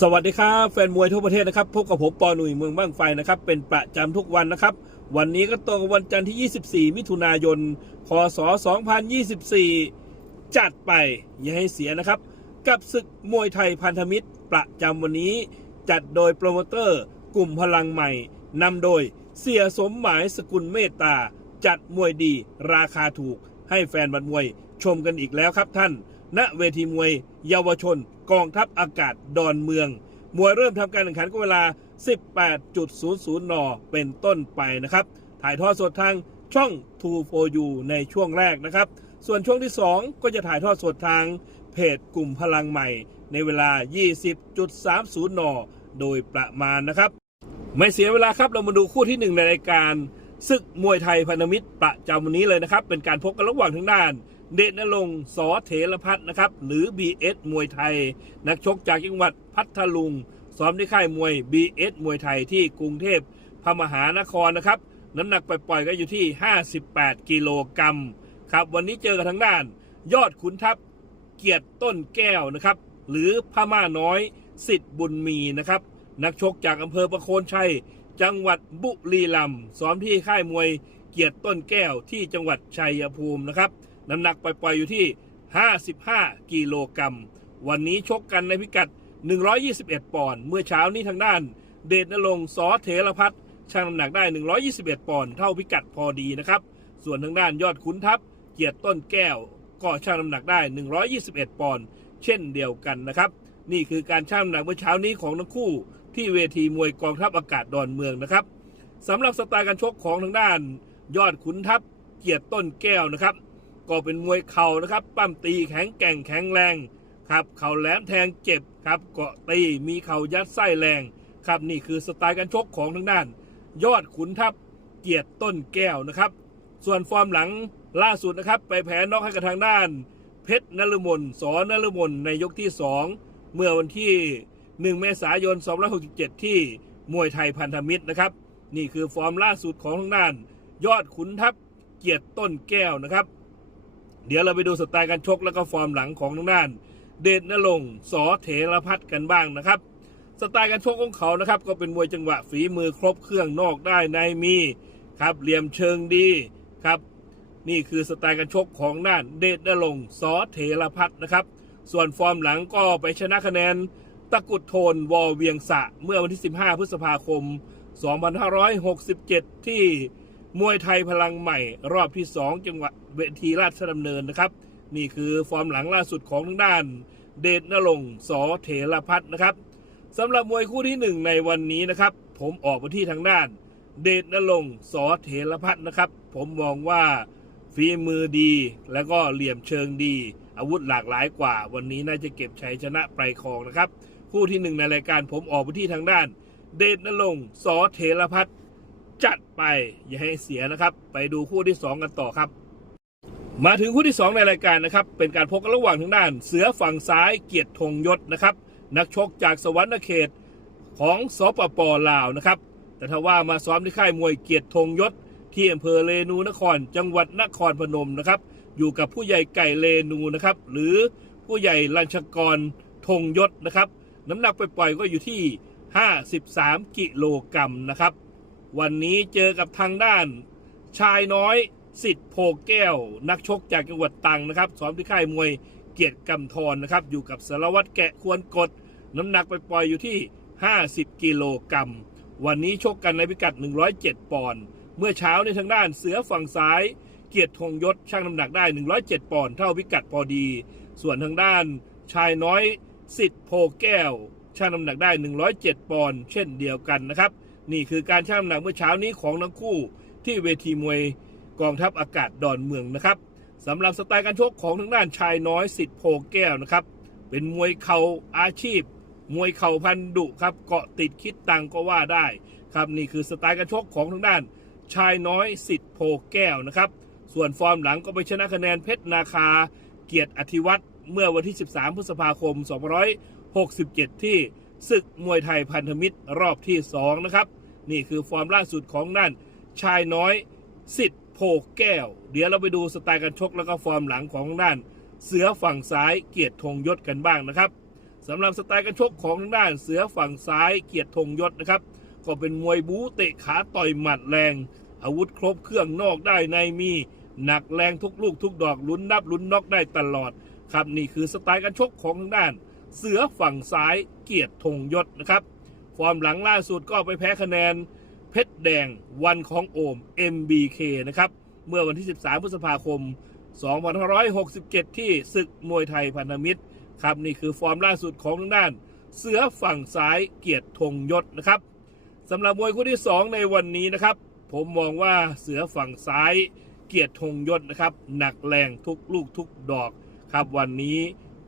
สวัสดีครับแฟนมวยทั่วประเทศนะครับพบกับผมปอหนุ่ยเมืองบ้างไฟนะครับเป็นประจำทุกวันนะครับ วันนี้ก็ตรงวันจันทร์ที่ 24 มิถุนายนคศ2024 จัดไปอย่าให้เสียนะครับ กับศึกมวยไทยพันธมิตรประจำวันนี้ จัดโดยโปรโมเตอร์ กลุ่มพลังใหม่นำโดยเสียสมหมายสกุลเมตตา จัดมวยดี ราคาถูก ให้แฟนบัดมวยชมกันอีกแล้วครับท่าน ณเวทีมวยเยาวชน กองทัพอากาศดอนเมือง มวยเริ่มทำการแข่งขันก็เวลา 18.00 น เป็นต้นไปนะครับ ถ่ายทอดสดทางช่อง2 4 u ในช่วงแรกนะครับ ส่วนช่วงที่ 2 ก็จะถ่ายทอดสดทางเพจกลุ่มพลังใหม่ ในเวลา 20.30 น โดยประมาณนะครับ ไม่เสียเวลาครับเรามาดูคู่ที่หนึ่งในรายการศึกมวยไทยพันธมิตรประจำวันนี้เลยนะครับ เป็นการพบกันระหว่างทางด้าน เดชนรงสอเถรพัฒน์นะครับ หรือ BS มวยไทย นักชกจากจังหวัดพัทลุงซ้อมที่ค่ายมวย BS มวยไทยที่กรุงเทพพมหานครนะครับ น้ำหนักปล่อยๆก็อยู่ที่ 58 กิโลกรัมครับวันนี้เจอกับทางด้าน ยอดขุนทัพเกียรติต้นแก้วนะครับ หรือพม่าน้อยสิทธิ์บุญมีนะครับ นักชกจากอำเภอประโคนชัย จังหวัดบุรีรัมย์ซ้อมที่ค่ายมวยเกียรติต้นแก้วที่จังหวัดชัยภูมินะครับ น้ำหนักปล่อยๆอยู่ที่ 55 กิโลกรัม วันนี้ชกกันในพิกัด 121 ปอนด์ เมื่อเช้านี้ทางด้าน เดชนรงค์สอเถรพัฒน์ชั่งน้ำหนักได้ 121 ปอนด์ เท่าพิกัดพอดีนะครับ ส่วนทางด้านยอดขุนทัพ เกียรติต้นแก้ว ก็ชั่งน้ำหนักได้ 121 ปอนด์ เช่นเดียวกันนะครับ นี่คือการชั่งน้ำหนักเมื่อเช้านี้ของทั้งคู่ ที่เวทีมวยกองทัพอากาศดอนเมืองนะครับสำหรับสไตล์การชกของทางด้าน ยอดขุนทัพ เกียรติต้นแก้วนะครับ ก็เป็นมวยเข่านะครับ ปั้มตีแข็งแกร่งแข็งแรงครับเข่าแหลมแทงเจ็บครับเกาะตีมีเข่ายัดไส้แรงครับนี่คือสไตล์การชกของทางด้าน ยอดขุนทัพเกียรติต้นแก้วนะครับ ส่วนฟอร์มหลังล่าสุดนะครับ ไปแพ้นอกให้กับทางด้าน เพชรนฤมลสอนฤมลในยกที่ 2 เมื่อวันที่ 1 เมษายน 2567 ที่มวยไทยพันธมิตรนะครับ นี่คือฟอร์มล่าสุดของทางด้าน ยอดขุนทัพเกียรติต้นแก้วนะครับ เดี๋ยวเราไปดูสไตล์การชกแล้วก็ฟอร์มหลังของทางด้าน เดชนรงสอเถรพัฒน์กันบ้างนะครับ สไตล์การชกของเขานะครับ ก็เป็นมวยจังหวะฝีมือครบเครื่องนอกได้ในมีครับเหลี่ยมเชิงดีครับ นี่คือสไตล์การชกของด้านเดชนรงสอเถรพัฒน์นะครับ ส่วนฟอร์มหลังก็ไปชนะคะแนนตะกุดโทนวอเวียงสะเมื่อวันที่ 15 พฤษภาคม 2567 ที่ มวยไทยพลังใหม่ รอบที่ 2 จังหวัดเวทีราชดำเนินนะครับ นี่คือฟอร์มหลังล่าสุดของทางด้าน เดชนรงสอเถรพัฒน์นะครับสำหรับมวยคู่ที่ 1 ในวันนี้นะครับ ผมออกไปที่ทางด้าน เดชนรงสอเถรพัฒน์นะครับ ผมมองว่าฝีมือดี แล้วก็เหลี่ยมเชิงดี อาวุธหลากหลายกว่า วันนี้น่าจะเก็บชัยชนะไปครองนะครับ คู่ที่หนึ่งในรายการผมออกไปที่ทางด้าน เดชนรงสอเถรพัฒน์ จัดไปอย่าให้เสียนะครับ ไปดูคู่ที่ 2 กันต่อครับ มาถึงคู่ที่ 2 ในรายการนะครับ เป็นการพบกันระหว่างทางด้าน เสือฝั่งซ้ายเกียรติธงยศนะครับ นักชกจากสวรรณเขตของสปปลาวนะครับ แต่ถ้าว่ามาซ้อมที่ค่ายมวยเกียรติธงยศ ที่อำเภอเรนูนคร จังหวัดนครพนมนะครับ อยู่กับผู้ใหญ่ไก่เรนูนะครับ หรือผู้ใหญ่ลัญชกรธงยศนะครับ น้ำหนักไปปล่อยก็อยู่ที่ 53 กิโลกรัมนะครับ วันนี้เจอกับทางด้าน ชายน้อยสิทธิ์โพแก้ว นักชกจากจังหวัดตรังนะครับซ้อมที่ค่ายมวยเกียรติกำธรนะครับ อยู่กับสารวัตรแกะควรกด น้ำหนักไปปล่อยอยู่ที่ 50 กิโลกรัม วันนี้ชกกันในพิกัด 107 ปอนด์เมื่อเช้าในทางด้านเสือฝั่งซ้าย เกียรติธงยศช่างน้ำหนักได้ 107 ปอนด์เท่าพิกัดพอดี ส่วนทางด้าน ชายน้อยสิทธิ์โพแก้วช่างน้ำหนักได้ 107 ปอนด์เช่นเดียวกันนะครับ นี่คือการช่างน้ำหนักเมื่อเช้านี้ของทั้งคู่ที่เวทีมวยกองทัพอากาศดอนเมืองนะครับสำหรับสไตล์การชกของทางด้านชายน้อยสิทธิ์โพแก้วนะครับ เป็นมวยเข่าอาชีพ มวยเข่าพันดุครับเกาะติดคิดตังก็ว่าได้ครับนี่คือสไตล์การชกของทางด้าน ชายน้อยสิทธิ์โพแก้วนะครับ ส่วนฟอร์มหลังก็ไปชนะคะแนนเพชรนาคา เกียรติอธิวัตรเมื่อวันที่ 13 พฤษภาคม 2567 ที่ ศึกมวยไทยพันธมิตรรอบที่ 2 นะครับ นี่คือฟอร์มล่าสุดของด้านชายน้อยสิทธิ์โพแก้ว เดี๋ยวเราไปดูสไตล์การชกแล้วก็ฟอร์มหลังของด้านเสือฝั่งซ้ายเกียรติธงยศกันบ้างนะครับสำหรับสไตล์การชกของด้านเสือฝั่งซ้ายเกียรติธงยศนะครับ ก็เป็นมวยบู๊เตะขาต่อยหมัดแรง อาวุธครบเครื่องนอกได้ในมี หนักแรงทุกลูกทุกดอกลุ้นนับลุ้นนอกได้ตลอด ครับนี่คือสไตล์การชกของทางด้าน เสือฝั่งซ้าย เกียรติธงยศนะครับ ฟอร์มหลังล่าสุดก็ไปแพ้คะแนนเพชรแดงวันของโอม MBK นะครับ เมื่อวันที่ 13 พฤษภาคม 2567 ที่ศึกมวยไทยพันธมิตรครับนี่คือฟอร์มล่าสุดของทางด้าน เสือฝั่งซ้ายเกียรติธงยศนะครับสำหรับมวยคู่ที่ 2 ในวันนี้นะครับ ผมมองว่าเสือฝั่งซ้ายเกียรติธงยศนะครับ หนักแรงทุกลูกทุกดอกครับวันนี้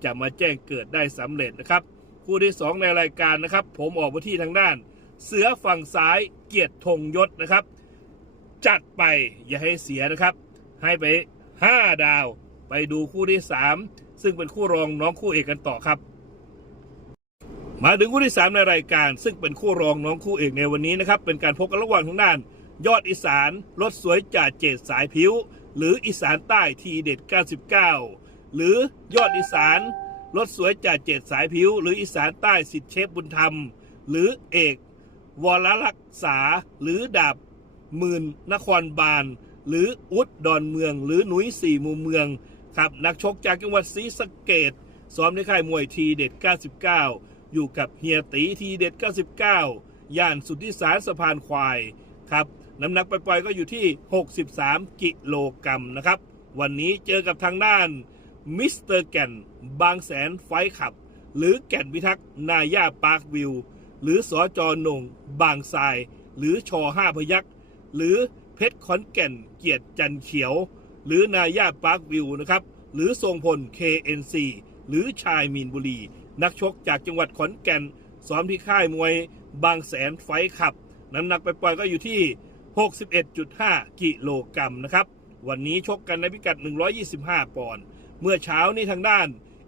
จะมาแจ้งเกิดได้สำเร็จนะครับ คู่ที่ 2 ในรายการนะครับ ผมออกมาที่ทางด้าน เสือฝั่งซ้ายเกียรติธงยศนะครับ จัดไปอย่าให้เสียนะครับ ให้ไป 5 ดาว ไปดูคู่ที่ 3 ซึ่งเป็นคู่รองน้องคู่เอกกันต่อครับ มาถึงคู่ที่ 3 ในรายการ ซึ่งเป็นคู่รองน้องคู่เอกในวันนี้นะครับ เป็นการพบกันระหว่างทางด้าน ยอดอีสานรถสวยจ่าเจดสายผิว หรืออีสานใต้ทีเด็ด 99 หรือยอดอีสาน รถสวยจ่าเจ็ดสายผิว หรืออีสานใต้สิทธิเชฟบุญธรรม หรือเอก วรรักษา หรือดาบหมื่นนครบาล หรืออุดดอนเมือง หรือหนุยสี่มุมเมืองครับนักชกจากจังหวัดศรีสะเกดซ้อมในค่ายมวยทีเด็ด 99 อยู่กับเฮียตีทีเด็ด 99 ย่านสุทธิสารสะพานควายครับน้ำหนักปล่อยๆก็อยู่ที่ 63 กิโลกรัมนะครับ วันนี้เจอกับทางด้าน มิสเตอร์แก่น บางแสนไฟขับ หรือแก่นพิทักษ์นาย่าปาร์ควิว หรือสอจอนง บางทราย หรือชอห้าพยักษ์หรือเพชรขอนแก่นเกียรติจันเขียว หรือนาย่าปาร์ควิวนะครับ หรือทรงพล KNC หรือชายมีนบุรี นักชกจากจังหวัดขอนแก่นซ้อมที่ค่ายมวยบางแสนไฟขับ น้ำหนักไปปล่อยก็อยู่ที่ 61.5 กิโลกรัมนะครับ วันนี้ชกกันในพิกัด 125 ปอนด์ เมื่อเช้านี้ทางด้าน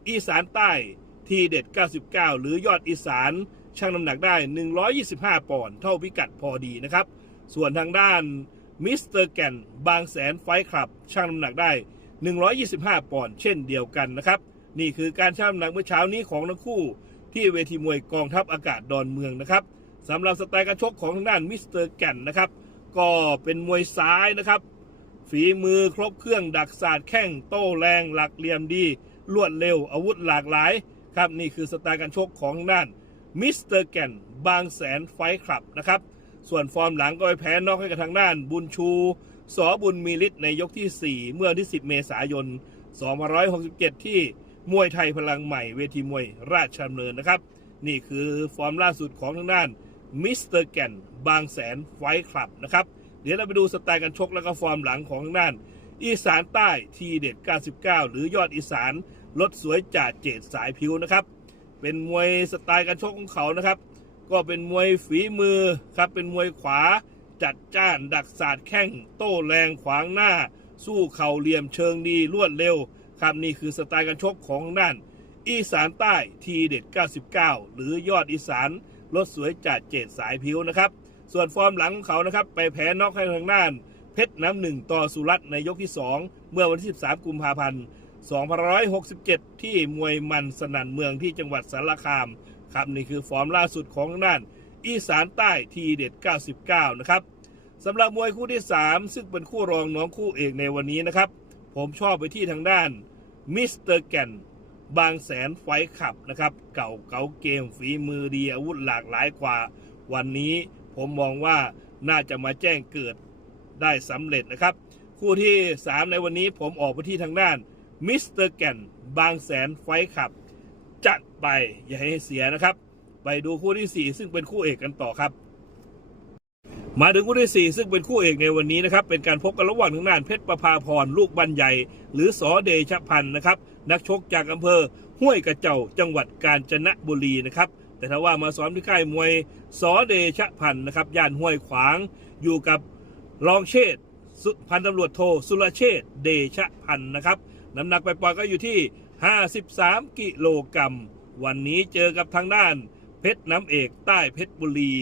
อีสานใต้ทีเด็ด 99 หรือยอดอีสานชั่งน้ำหนักได้ 125 ปอนด์เท่าพิกัดพอดีนะครับ ส่วนทางด้านมิสเตอร์แกนบางแสนไฟคลับชั่งน้ำหนักได้ 125 ปอนด์เช่นเดียวกันนะครับ นี่คือการชั่งน้ำหนักเมื่อเช้านี้ของทั้งคู่ ที่เวทีมวยกองทัพอากาศดอนเมืองนะครับสำหรับสไตล์การชกของทางด้านมิสเตอร์แกนนะครับก็เป็นมวยซ้ายนะครับ ฝีมือครบเครื่องดักศาสตร์แข้งโต้แรงหลักเหลี่ยมดี รวดเร็วอาวุธหลากหลาย ครับนี่คือสไตล์การชกของด้านมิสเตอร์แกนบางแสนไฟคลับนะครับ ส่วนฟอร์มหลังก็ไปแพ้นอกให้กับทางด้าน บุญชูสอบุญมีฤทธิ์ในยกที่ 4 เมื่อวันที่ 10 เมษายน 2567 ที่มวยไทยพลังใหม่เวทีมวยราชดำเนินนะครับ นี่คือฟอร์มล่าสุดของทางด้านมิสเตอร์แกนบางแสนไฟคลับนะครับ เดี๋ยวเราไปดูสไตล์การชกแล้วก็ฟอร์มหลังของทางด้าน อีสานใต้ทีเด็ด 99 หรือยอดอีสานรถสวยจ่าเจดสายผิวนะครับ เป็นมวยสไตล์การชกของเขานะครับ ก็เป็นมวยฝีมือครับเป็นมวยขวาจัดจ้านดักศาสตร์แข้งโต้แรงขวางหน้า สู้เข่าเหลี่ยมเชิงดีรวดเร็วครับนี่คือสไตล์การชกของทางด้าน อีสานใต้ทีเด็ด 99 หรือยอดอีสานรถสวยจัดเจดสายผิวนะครับ ส่วนฟอร์มหลังของเขานะครับ ไปแพ้นอกให้ทางด้าน เพชรน้ำหนึ่งต่อสุรัตน์ในยกที่ 2 เมื่อวันที่ 13 กุมภาพันธ์ 2567 ที่มวยมันสนั่นเมืองที่จังหวัดสารคามครับนี่คือฟอร์มล่าสุดของทางด้าน อีสานใต้ทีเด็ด 99 นะครับสำหรับมวยคู่ที่ 3 ซึ่งเป็นคู่รองน้องคู่เอกในวันนี้นะครับ ผมชอบไปที่ทางด้านมิสเตอร์แกนบางแสนไฟขับนะครับ เก่าเก่าเกมฝีมือดีอาวุธหลากหลายกว่า วันนี้ ผมมองว่าน่าจะมาแจ้งเกิดได้สำเร็จนะครับ คู่ที่ 3 ในวันนี้ผมออกไปที่ทางด้านมิสเตอร์แกนบางแสนไฟขับ จัดไปอย่าให้เสียนะครับ ไปดูคู่ที่ 4 ซึ่งเป็นคู่เอกกันต่อครับ มาถึงคู่ที่ 4 ซึ่งเป็นคู่เอกในวันนี้นะครับ เป็นการพบกันระหว่างทางด้านเพชรประภาพรลูกบันใหญ่ หรือสอเดชพันธ์นะครับ นักชกจากอำเภอห้วยกระเจ้าจังหวัดกาญจนบุรีนะครับ แต่ถ้าว่ามาซ้อมที่ค่ายมวยสอเดชพันธ์นะครับย่านห้วยขวางอยู่กับรองเชษพันตำรวจโทสุรเชษเดชพันธ์นะครับ น้ำหนักไปปอยก็อยู่ที่ 53 กิโลกรัม วันนี้เจอกับทางด้าน เพชรน้ำเอกใต้เพชรบุรี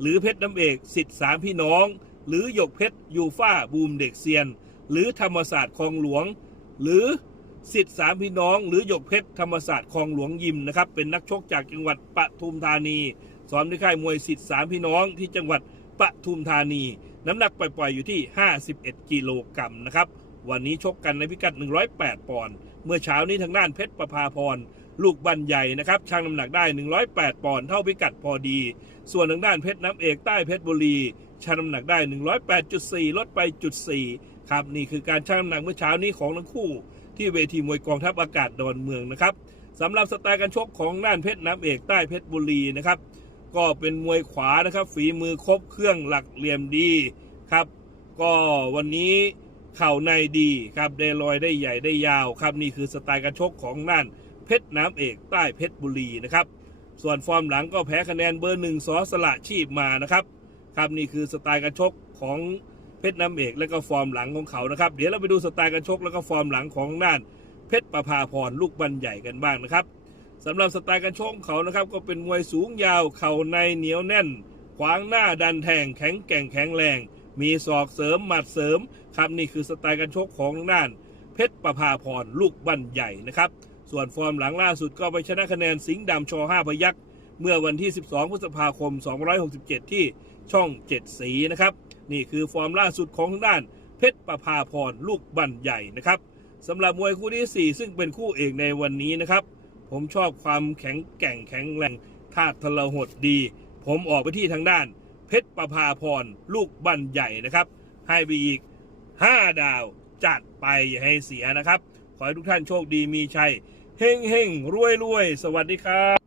หรือเพชรน้ำเอกสิทธิสามพี่น้อง หรือหยกเพชรยูฟ่าบูมเด็กเซียน หรือธรรมศาสตร์คลองหลวง หรือ สิทธิ์สามพี่น้อง หรือหยกเพชรธรรมศาสตร์คลองหลวงยิมนะครับเป็นนักชกจากจังหวัดปทุมธานีซ้อมที่ค่ายมวยสิทธิ์สามพี่น้องที่จังหวัดปทุมธานี น้ำหนักปล่อยๆอยู่ที่ 51 กิโลกรัมนะครับวันนี้ชกกันในพิกัด 108 ปอนด์เมื่อเช้านี้ทางด้านเพชรประภาพรลูกบันใหญ่นะครับชั่งน้ำหนักได้ 108 ปอนด์เท่าพิกัดพอดี ส่วนทางด้านเพชรน้ำเอกใต้เพชรบุรีชั่งน้ำหนักได้ 108.4 ลดไปจุด4ครับนี่คือการชั่งน้ำหนักเมื่อเช้านี้ของทั้งคู่ ที่เวทีมวยกองทัพอากาศดอนเมืองนะครับสำหรับสไตล์การชกของด้านเพชรน้ำเอกใต้เพชรบุรีนะครับ ก็เป็นมวยขวานะครับ ฝีมือครบเครื่องหลักเหลี่ยมดีครับ ก็วันนี้เข่าในดีครับได้ลอยได้ใหญ่ได้ยาวครับนี่คือสไตล์การชกของน่านเพชรน้ำเอกใต้เพชรบุรีนะครับ ส่วนฟอร์มหลังก็แพ้คะแนนเบอร์หนึ่งสอสละชีพมานะครับ ครับนี่คือสไตล์การชกของ เพชรน้ำเอกและก็ฟอร์มหลังของเขานะครับ เดี๋ยวเราไปดูสไตล์การชกแล้วก็ฟอร์มหลังของน่าน เพชรประภาพรลูกบันใหญ่กันบ้างนะครับสำหรับสไตล์การชกเขานะครับ ก็เป็นมวยสูงยาวเข่าในเหนียวแน่น ขวางหน้าดันแทงแข็งแกร่งแข็งแรง มีศอกเสริมหมัดเสริมครับนี่คือสไตล์การชกของด้าน เพชรประภาพรลูกบันใหญ่นะครับ ส่วนฟอร์มหลังล่าสุดก็ไปชนะคะแนนสิงห์ดำชอ5พยักษ์เมื่อวันที่ 12 พฤษภาคม 267 ที่ช่อง 7 สีนะครับ นี่คือฟอร์มล่าสุดของทางด้าน เพชรประภาพรลูกบันใหญ่นะครับสำหรับมวยคู่ที่ 4 ซึ่งเป็นคู่เอกในวันนี้นะครับ ผมชอบความแข็งแกร่งแข็งแรงธาตุทรหดดี ผมออกไปที่ทางด้าน เพชรประภาพรลูกบันใหญ่นะครับ ให้ไปอีก 5 ดาวจัดไปอย่าให้เสียนะครับ ขอให้ทุกท่านโชคดีมีชัยเฮงเฮงรวยรวยสวัสดีครับ